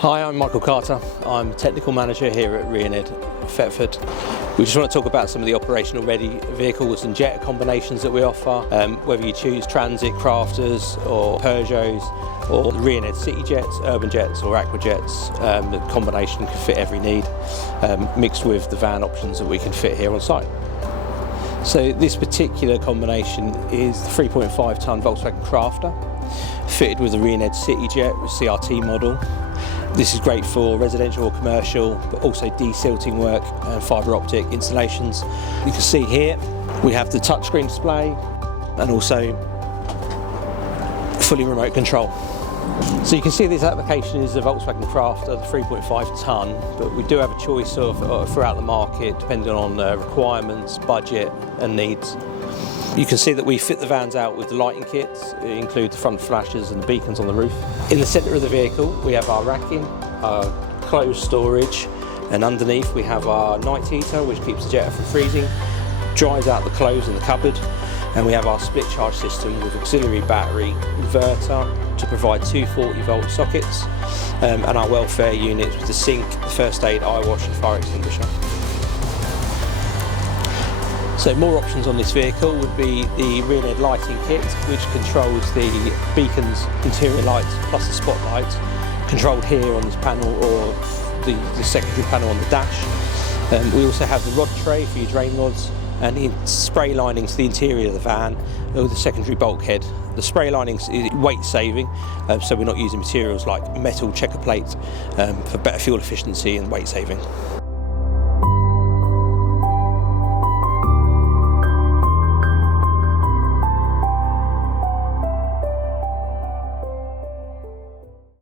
Hi, I'm Michael Carter. I'm Technical Manager here at Rioned Thetford. We just want to talk about some of the operational ready vehicles and jet combinations that we offer, whether you choose Transit, Crafters or Peugeots or Rioned City Jets, Urban Jets or Aqua Jets. The combination can fit every need, mixed with the van options that we can fit here on site. So this particular combination is the 3.5 tonne Volkswagen Crafter, fitted with the Rioned City Jet with CRT model. This is great for residential or commercial, but also desilting work and fibre optic installations. You can see here we have the touchscreen display and also fully remote control. So you can see this application is the Volkswagen Crafter, the 3.5 tonne, but we do have a choice of throughout the market depending on requirements, budget and needs. You can see that we fit the vans out with the lighting kits. It includes the front flashes and the beacons on the roof. In the centre of the vehicle we have our racking, our clothes storage, and underneath we have our night heater which keeps the Jetta from freezing, dries out the clothes in the cupboard, and we have our split charge system with auxiliary battery inverter to provide two 40 volt sockets, and our welfare units with the sink, the first aid, eye wash and fire extinguisher. So more options on this vehicle would be the Rioned lighting kit, which controls the beacons, interior lights plus the spotlights, controlled here on this panel or the secondary panel on the dash. We also have the rod tray for your drain rods and the spray linings to the interior of the van with the secondary bulkhead. The spray linings is weight saving, so we're not using materials like metal checker plate for better fuel efficiency and weight saving.